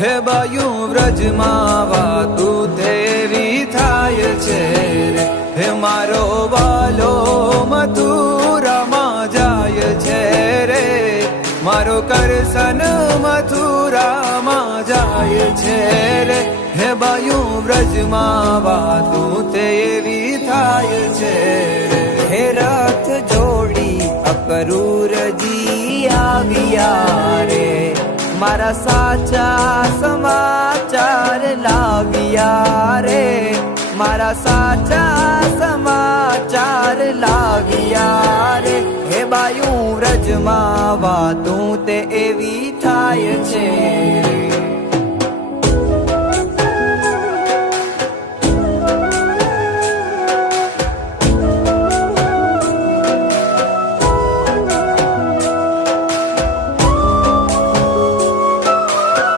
બાયું વ્રજમાં વાતું તેરી થાય છે હે મારો વાલો મથુરામાં જાય છે રે. મારો કરસન મથુરામાં જાય છે રે. હે બાયું વ્રજમાં વાતું તેવી થાય છે હે રથ જોડી અકરૂરજી આવ્યા રે. મારા સાચા લાવ્યા રે. મારા સાચા સમાચાર લાવ્યા રે. હે બાયું વ્રજમાં વાતું તે એવી થાય છે.